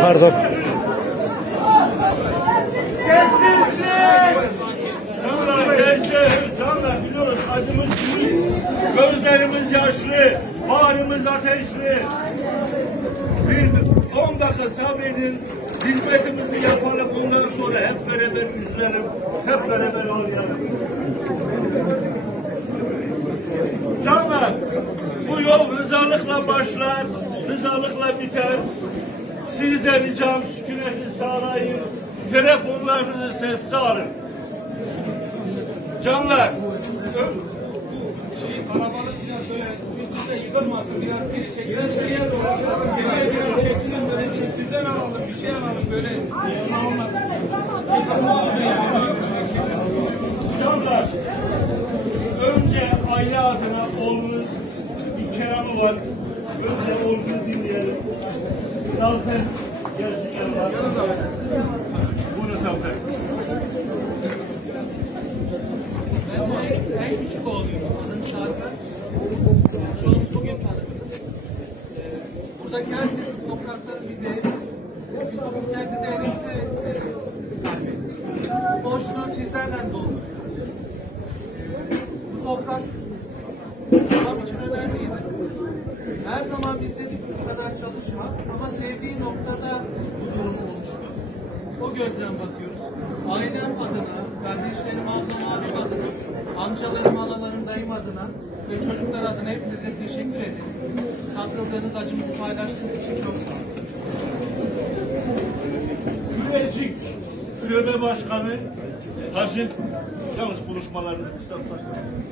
Pardon. Canlar biliyoruz acımız büyük, gözlerimiz yaşlı, bağrımız ateşli. Bir 10 dakika sabredin, hizmetimizi yapalım, ondan sonra hep beraber izleyelim, hep beraber oynayalım. Ancak bu yol rızalıkla başlar, rızalıkla biter. Siz de ricam sükuneti sağlayın, telefonlarınızı sessiz alın. Canlar, Arabanın biraz böyle üstünde yıkılmasın, biraz geri çekin. Biraz geriye doğru. Biraz çekinin böyle düzen alalım, bir şey alalım böyle. Olmasın. canlar, önce aile adına oğlunuz bir kelamı var. Önce oğlunu dinleyelim. Salter gelsin yanına. Bunu Salter. Ben en küçük oğluyum. Adım Şarkı. Çoğunuz bugün tanıdınız. Buradaki herkes toprakların bir değeri. Biz bugün kendi değerimizi kaybettik. Boşluğu sizlerle dolduruyor. Bu toprak babam için önemliydi. Her zaman biz dedik bu kadar çalışma ama sevdiği noktada bu durum oluştu. O gözden bakıyoruz. Ailem adına, kardeşlerim, ablam, abim adına, amcalarım, halalarım, dayım adına ve çocuklar adına hepinize teşekkür ederim. Katıldığınız, acımızı paylaştığınız için çok sağ olun. Gülecik Şube Başkanı Hacı yanlış buluşmalarınızı kısaltlaştırın.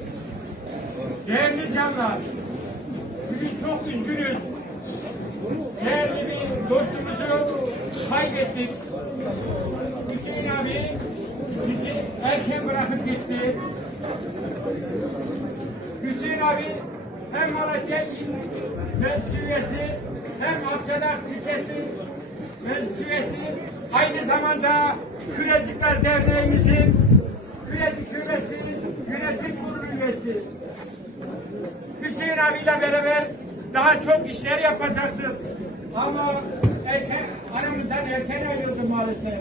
Değerli canlar, bugün çok üzgünüz. Değerli bir dostumuzu kaybettik. Hüseyin abi bizi erken bırakıp gitti. Hüseyin abi hem Malatya İl Meclis üyesi hem Akçadağ Lisesi Meclis üyesi, aynı zamanda Kürecikler Derneğimizin Kürecik Şubesi'nin yönetim kurulu üyesi. Hüseyin abiyle beraber daha çok işler yapacaktık. Ama aramızdan erken ayrıldı maalesef.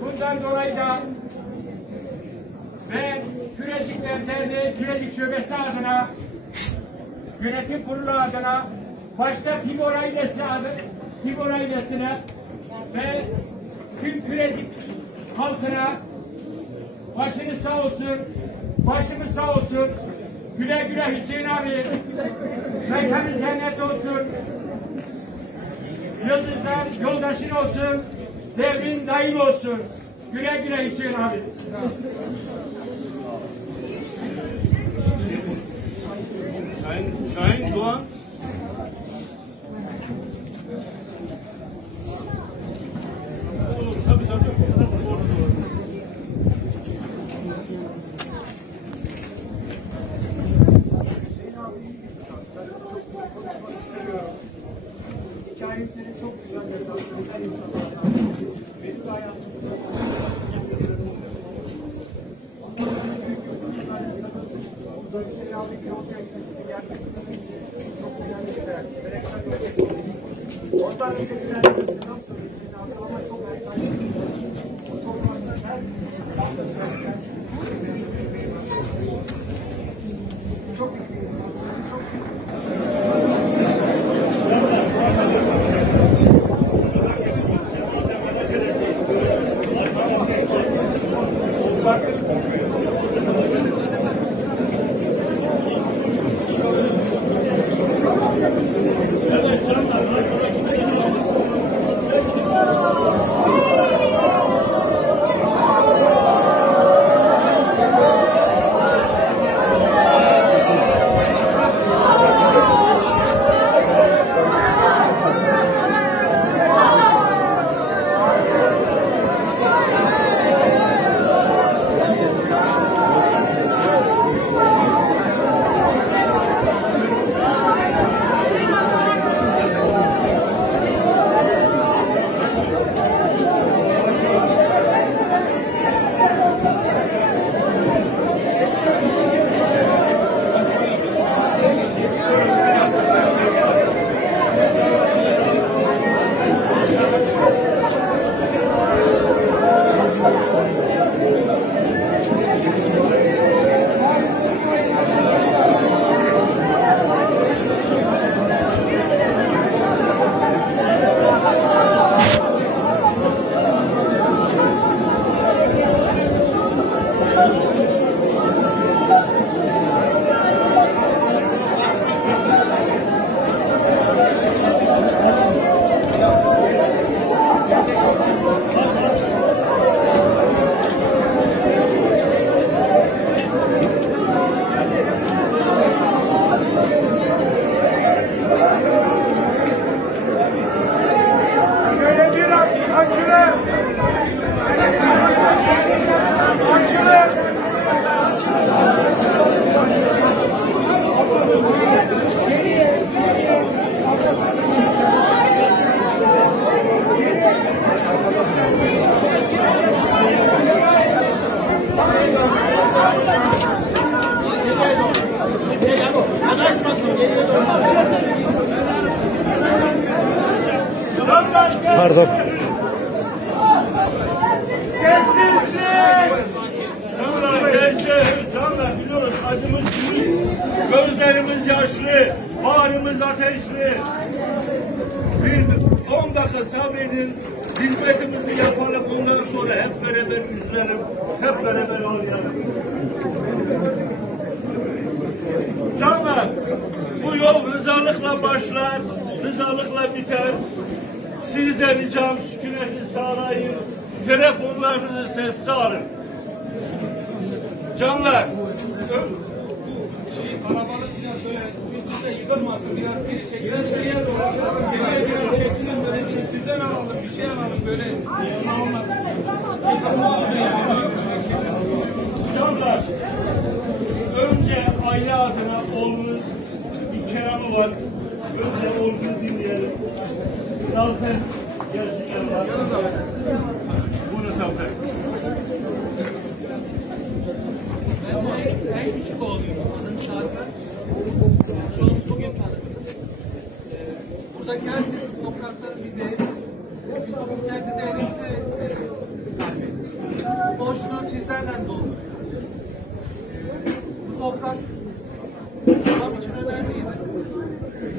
Bundan dolayı da ve Kürecikler Derneği Kürecik Şubesi adına, yönetim kurulu adına, başta Timur ailesine ve tüm Kürecik halkına başınız sağ olsun, başımız sağ olsun. Güle güle Hüseyin abi. Mekanı cennet olsun. Yıldızlar yoldaşın olsun. Devrin daim olsun. Güle güle Hüseyin abi. Şahin Doğan. Tabii. Hikayesini çok güzel yazan insanlardan benim de hayatımda burada Hüseyin abi bir yol çekmesini gerçekten çok güzel bir karakter yol çekmesi. Ondan önce güzellemesi nasıl Hüseyin abi ama çok erken o topraklar her çok iyi bir insan. Pardon. Canlar gençler, canlar biliyoruz acımız büyük, gözlerimiz yaşlı, bağrımız ateşli. Bir 10 dakika sabredin, hizmetimizi yapalım, bundan sonra hep beraber izlerim, hep beraber oynayalım. Canlar, bu yol rızalıkla başlar, rızalıkla biter. Sizden ricam sükuneti sağlayın, telefonlarınızı sessiz alın. Canlar, Arabanın biraz böyle üst üste yıkılmasın, biraz geri çekin. Biraz geriye doğru. Biraz çekinin böyle bir düzen alalım, bir şey alalım böyle. Olmasın. canlar, önce aile adına oğlunuz bir kelamı var. Önce oğlunu dinleyelim. Zafer gelsin yanına. Bunu Zafer. Ben en küçük oğluyum. Adım Şarkı. Çoğunu bugün tanıdınız. Buradaki herkes bu toprakların bir değeri. Biz bugün kendi değerimizi kaybettik. Boşluğu sizlerle doldu. Bu toprak babam için önemliydi.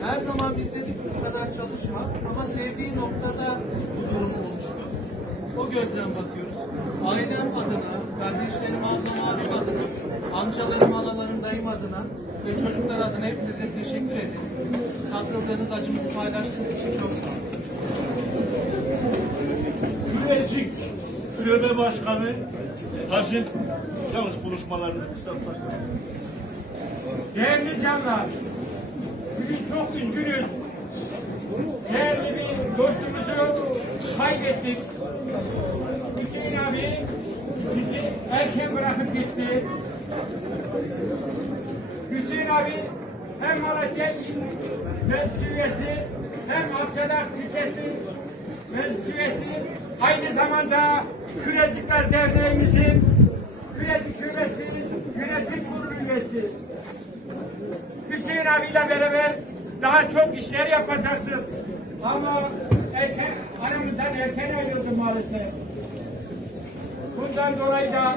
Her zaman biz dedik bu kadar çalışma ama sevdiği noktada bu durum oluştu. O gözden bakıyoruz. Ailem adına, kardeşlerim, ablam, abim adına, amcalarım, halalarım, dayım adına ve çocuklar adına hepinize teşekkür ederim. Katıldığınız, acımızı paylaştığınız için çok sağ olun. Gülecik Şube Başkanı Taşın yalnız konuşmalarını kısa tutarsanız. Değerli canlar, bugün çok üzgünüz. Değerli bir dostumuzu kaybettik. Hüseyin abi bizi erken bırakıp gitti. Hüseyin abi hem Malatya İl Meclis Üyesi hem Akçadağ Lisesi Meclis Üyesi, aynı zamanda Kürecikler Derneğimizin Kürecik Şubesi'nin yönetim kurulu üyesi. Hüseyin abiyle beraber daha çok işler yapacaktık. Ama aramızdan erken ayrıldı maalesef. Bundan dolayı da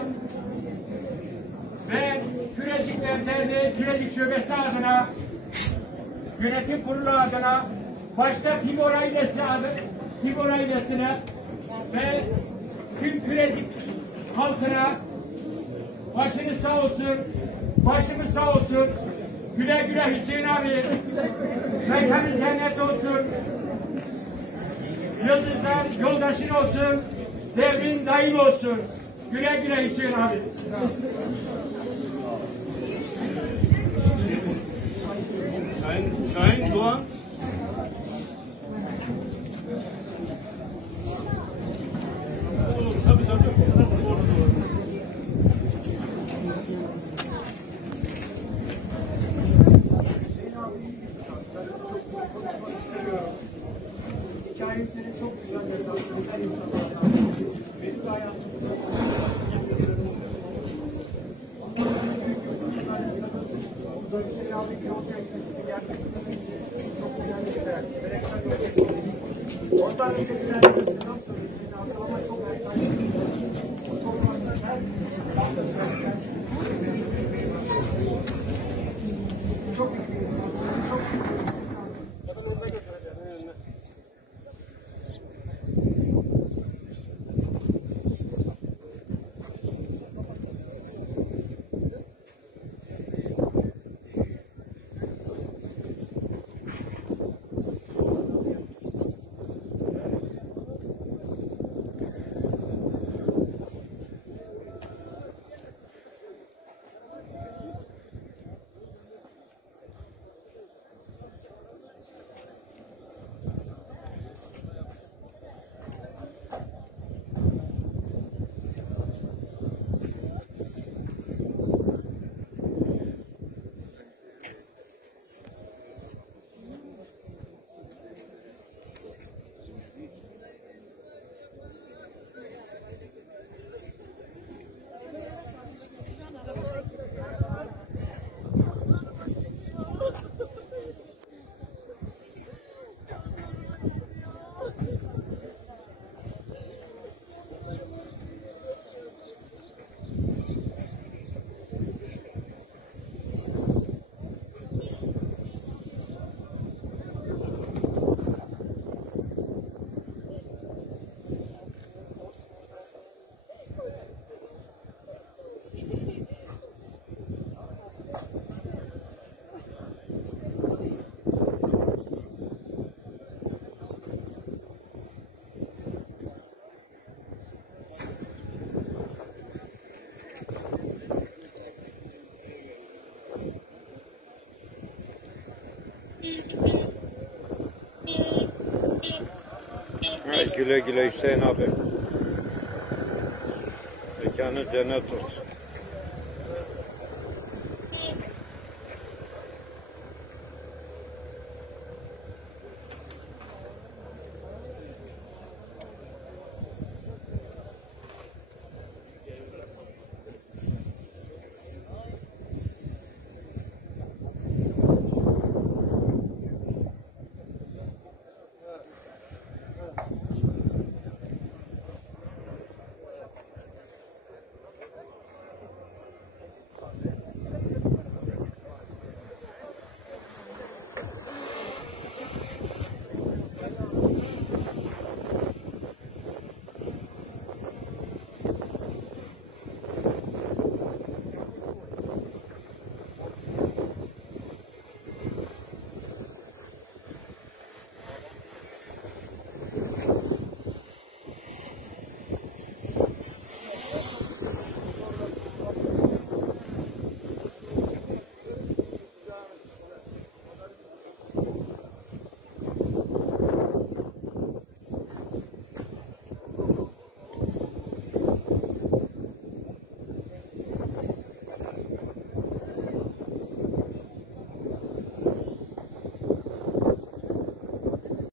ben Kürecikler Derneği Kürecik Şubesi adına, yönetim kurulu adına, başta Timur ailesine ve tüm Kürecik halkına başınız sağ olsun, başımız sağ olsun. Güle güle Hüseyin abi. Mekanı cennet olsun. Yıldızlar yoldaşın olsun. Devrin daim olsun. Güle güle Hüseyin abi. Şahin Doğan. Tabii. Hikayesini çok güzel yazan insanlardan benim de hayatımda burada Hüseyin abi bir yolcu etmesini gerçekten çok önemli bir değer. Oradan önce ilerlemesinden sonra Hüseyin abi ama çok erken o topraklar her çok iyi bir insan. Çok şükür. Güle güle Hüseyin abi. Mekanı cennet olsun.